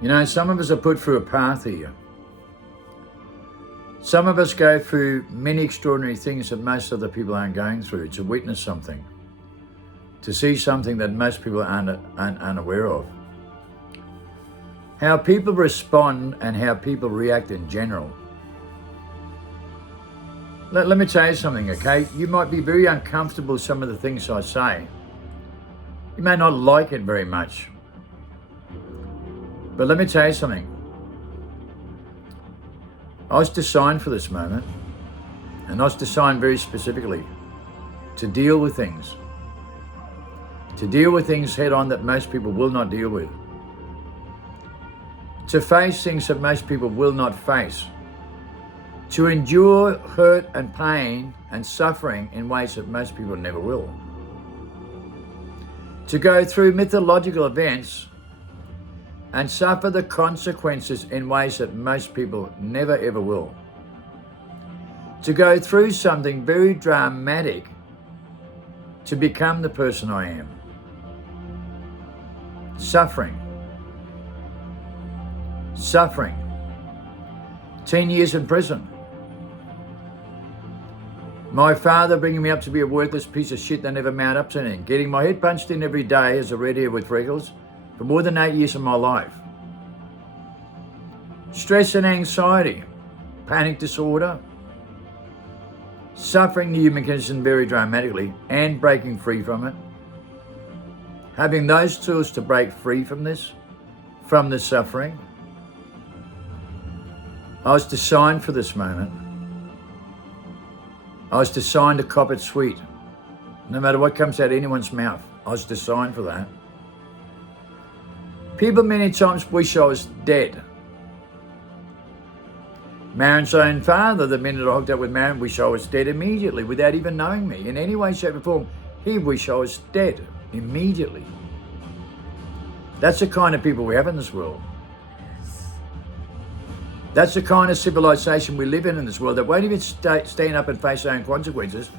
You know, some of us are put through a path here. Some of us go through many extraordinary things that most other people aren't going through, to witness something, to see something that most people aren't unaware of. How people respond and how people react in general. Let me tell you something, okay? You might be very uncomfortable with some of the things I say. You may not like it very much. But let me tell you something. I was designed for this moment, and I was designed very specifically to deal with things. To deal with things head on that most people will not deal with. To face things that most people will not face. To endure hurt and pain and suffering in ways that most people never will. To go through mythological events and suffer the consequences in ways that most people never ever will. To go through something very dramatic to become the person I am. Suffering. 10 years in prison. My father bringing me up to be a worthless piece of shit that never mount up to anything. Getting my head punched in every day as a red hair with freckles for more than 8 years of my life. Stress and anxiety, panic disorder, suffering the human condition very dramatically and breaking free from it. Having those tools to break free from this suffering. I was designed for this moment. I was designed to cop it sweet. No matter what comes out of anyone's mouth, I was designed for that. People many times wish I was dead. Maren's own father, the minute I hooked up with Maren, wished I was dead immediately without even knowing me. In any way, shape or form, he wished I was dead immediately. That's the kind of people we have in this world. That's the kind of civilization we live in this world that won't even stand up and face their own consequences.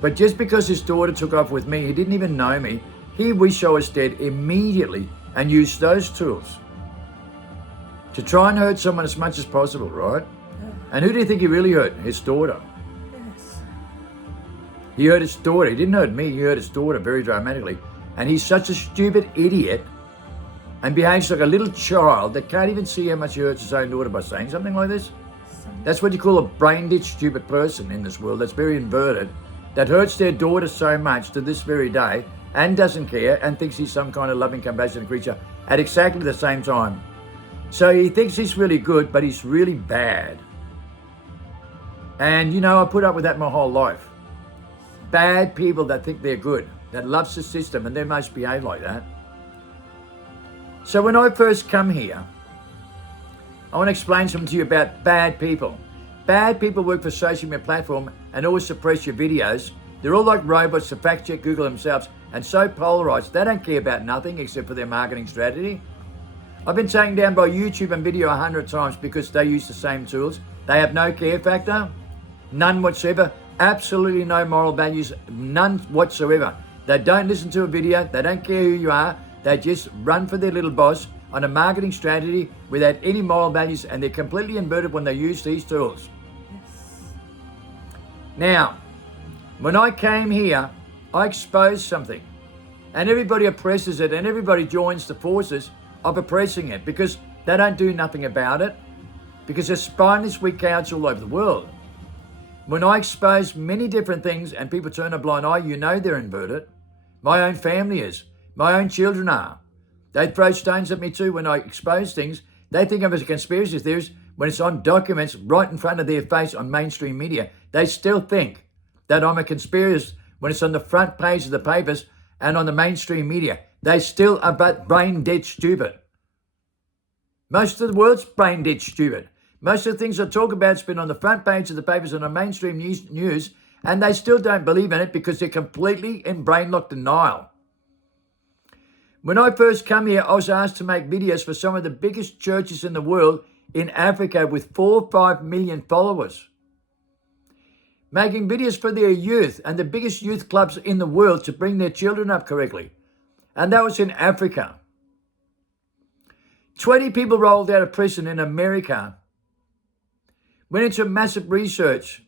But just because his daughter took off with me, he didn't even know me, he wished I was dead immediately and used those tools to try and hurt someone as much as possible, right? Yeah. And who do you think he really hurt? His daughter. Yes. He hurt his daughter. He didn't hurt me, he hurt his daughter very dramatically. And he's such a stupid idiot and behaves like a little child that can't even see how much he hurts his own daughter by saying something like this. That's what you call a brain-dead stupid person in this world that's very inverted, that hurts their daughter so much to this very day and doesn't care and thinks he's some kind of loving, compassionate creature at exactly the same time. So he thinks he's really good, but he's really bad. And you know, I put up with that my whole life. Bad people that think they're good, that loves the system, and they must behave like that. So when I first come here, I want to explain something to you about bad people. Bad people work for social media platform and always suppress your videos. They're all like robots to fact check Google themselves and so polarized, they don't care about nothing except for their marketing strategy. I've been taken down by YouTube and video 100 times because they use the same tools. They have no care factor, none whatsoever, absolutely no moral values, none whatsoever. They don't listen to a video, they don't care who you are, they just run for their little boss on a marketing strategy without any moral values, and they're completely inverted when they use these tools. Yes. Now, when I came here, I exposed something, and everybody oppresses it, and everybody joins the forces of oppressing it because they don't do nothing about it, because there's spineless weak cowards all over the world. When I expose many different things and people turn a blind eye, you know they're inverted. My own family is. My own children are. They throw stones at me too when I expose things. They think of it as a conspiracy theorist when it's on documents right in front of their face on mainstream media. They still think that I'm a conspiracy when it's on the front page of the papers and on the mainstream media. They still are but brain dead stupid. Most of the world's brain dead stupid. Most of the things I talk about has been on the front page of the papers and on mainstream news, and they still don't believe in it because they're completely in brain-locked denial. When I first come here, I was asked to make videos for some of the biggest churches in the world in Africa with 4 or 5 million followers. Making videos for their youth and the biggest youth clubs in the world to bring their children up correctly. And that was in Africa. 20 people rolled out of prison in America, went into massive research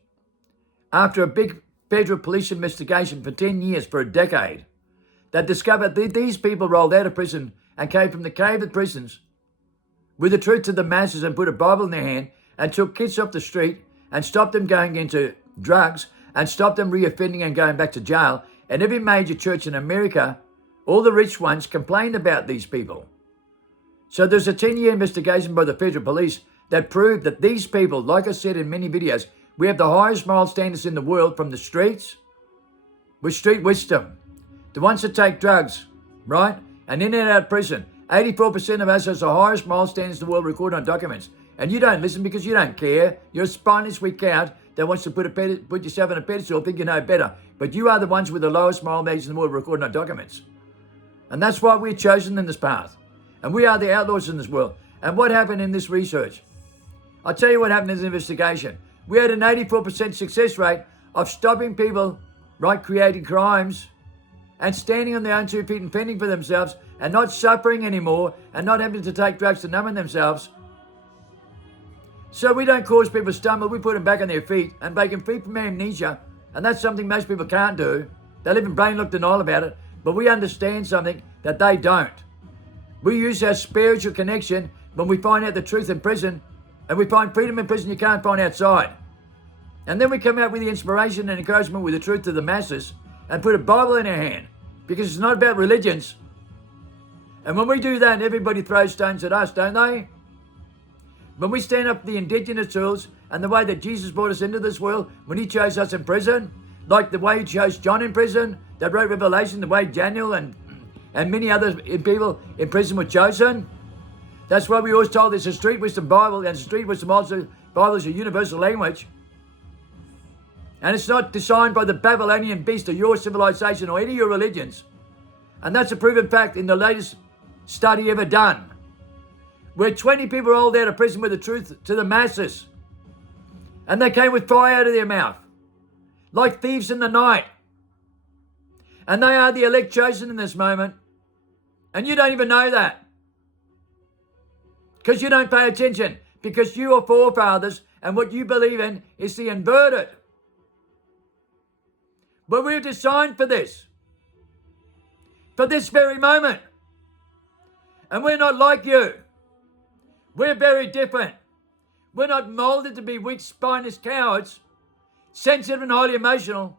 after a big federal police investigation for 10 years, for a decade, that discovered that these people rolled out of prison and came from the cave of prisons with the truth to the masses and put a Bible in their hand and took kids off the street and stopped them going into drugs and stopped them reoffending and going back to jail. And every major church in America, all the rich ones, complained about these people. So there's a 10-year investigation by the federal police that proved that these people, like I said in many videos, we have the highest moral standards in the world from the streets with street wisdom. The ones that take drugs, right? And in and out of prison. 84% of us has the highest moral standards in the world recorded on documents. And you don't listen because you don't care. You're a spineless weak count that wants to put yourself on a pedestal, think you know better. But you are the ones with the lowest moral standards in the world recorded on documents. And that's why we're chosen in this path. And we are the outlaws in this world. And what happened in this research? I'll tell you what happened in this investigation. We had an 84% success rate of stopping people, right, creating crimes and standing on their own 2 feet and fending for themselves and not suffering anymore and not having to take drugs to numb themselves. So we don't cause people to stumble. We put them back on their feet and make them free from amnesia. And that's something most people can't do. They live in brain lock denial about it. But we understand something that they don't. We use our spiritual connection when we find out the truth in prison, and we find freedom in prison you can't find outside. And then we come out with the inspiration and encouragement with the truth to the masses and put a Bible in our hand, because it's not about religions. And when we do that, everybody throws stones at us, don't they? When we stand up for the indigenous tools and the way that Jesus brought us into this world, when he chose us in prison, like the way he chose John in prison, that wrote Revelation, the way Daniel and many other people in prison were chosen. That's why we always told there's a street wisdom Bible, and street wisdom also Bible is a universal language. And it's not designed by the Babylonian beast or your civilization or any of your religions. And that's a proven fact in the latest study ever done, where 20 people rolled out of prison with the truth to the masses. And they came with fire out of their mouth, like thieves in the night. And they are the elect chosen in this moment. And you don't even know that, because you don't pay attention, because you are forefathers and what you believe in is the inverted. But we're designed for this very moment. And we're not like you. We're very different. We're not molded to be weak, spineless cowards, sensitive and highly emotional,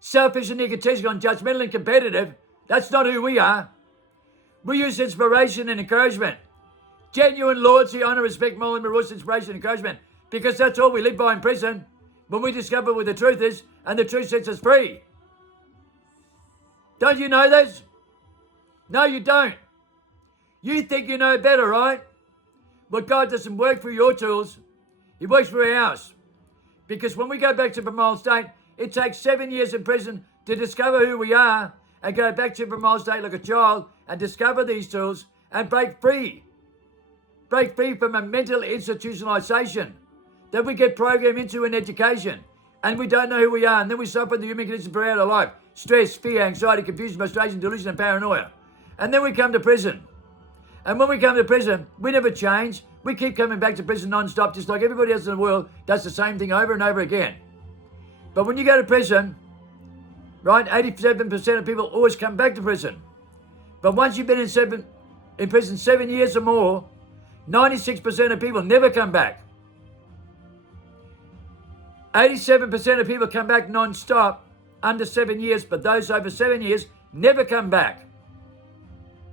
selfish and egotistical and judgmental and competitive. That's not who we are. We use inspiration and encouragement. Genuine loyalty, honor, respect, moral, and inspiration and encouragement. Because that's all we live by in prison. When we discover what the truth is, and the truth sets us free. Don't you know this? No, you don't. You think you know better, right? But God doesn't work for your tools. He works for ours. Because when we go back to Brahmal state, it takes 7 years in prison to discover who we are and go back to Brahmal state like a child and discover these tools and break free. Break free from a mental institutionalization that we get programmed into in education, and we don't know who we are, and then we suffer the human condition throughout our life. Stress, fear, anxiety, confusion, frustration, delusion, and paranoia. And then we come to prison. And when we come to prison, we never change. We keep coming back to prison non-stop, just like everybody else in the world does the same thing over and over again. But when you go to prison, right, 87% of people always come back to prison. But once you've been in prison 7 years or more, 96% of people never come back. 87% of people come back non-stop under 7 years, but those over 7 years never come back.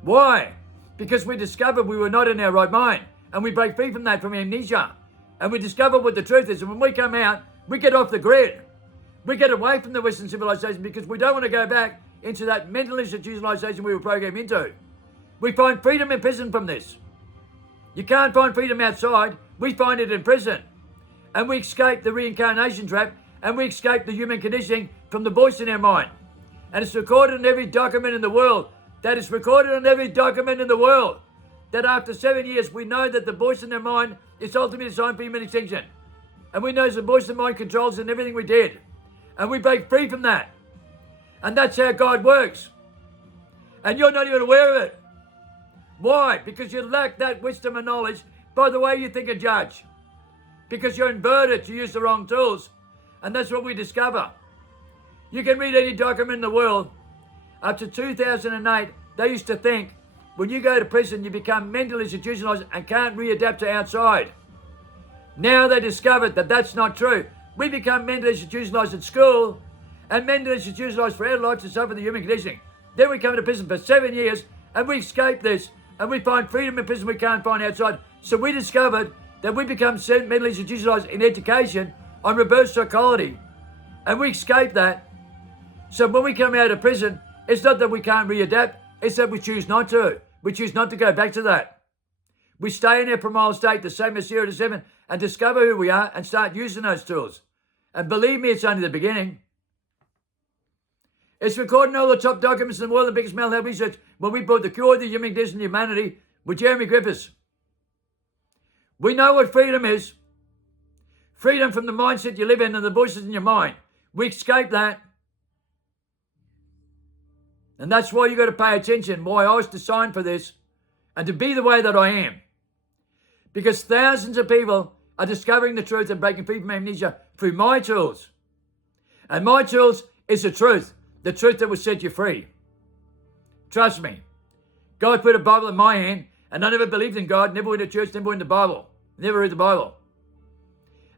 Why? Because we discovered we were not in our right mind, and we break free from that, from amnesia, and we discover what the truth is. And when we come out, we get off the grid. We get away from the Western civilization because we don't want to go back into that mental institutionalization we were programmed into. We find freedom in prison from this. You can't find freedom outside. We find it in prison. And we escape the reincarnation trap, and we escape the human conditioning from the voice in our mind. And it's recorded in every document in the world. That is recorded in every document in the world. That after 7 years, we know that the voice in their mind is ultimately designed for human extinction. And we know the voice in mind controls in everything we did. And we break free from that. And that's how God works. And you're not even aware of it. Why? Because you lack that wisdom and knowledge by the way you think and judge. Because you're inverted, you use the wrong tools. And that's what we discover. You can read any document in the world. Up to 2008, they used to think when you go to prison, you become mentally institutionalized and can't readapt to outside. Now they discovered that that's not true. We become mentally institutionalized at school and mentally institutionalized for our lives to suffer the human conditioning. Then we come to prison for 7 years and we escape this and we find freedom in prison we can't find outside. So we discovered that we become mentally institutionalized in education on reverse psychology. And we escape that. So when we come out of prison, it's not that we can't readapt, it's that we choose not to. We choose not to go back to that. We stay in our primal state, the same as 0 to 7, and discover who we are and start using those tools. And believe me, it's only the beginning. It's recording all the top documents in the world, the biggest mental health research, when we brought the cure of the human condition to humanity with Jeremy Griffiths. We know what freedom is. Freedom from the mindset you live in and the voices in your mind. We escape that. And that's why you got to pay attention, why I was designed for this, and to be the way that I am. Because thousands of people are discovering the truth and breaking free from amnesia through my tools. And my tools is the truth that will set you free. Trust me. God put a Bible in my hand, and I never believed in God, never went to church, never went to the Bible, never read the Bible.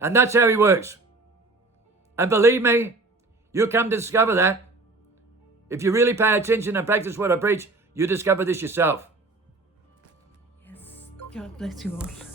And that's how he works. And believe me, you'll come to discover that. If you really pay attention and practice what I preach, you discover this yourself. Yes. God bless you all.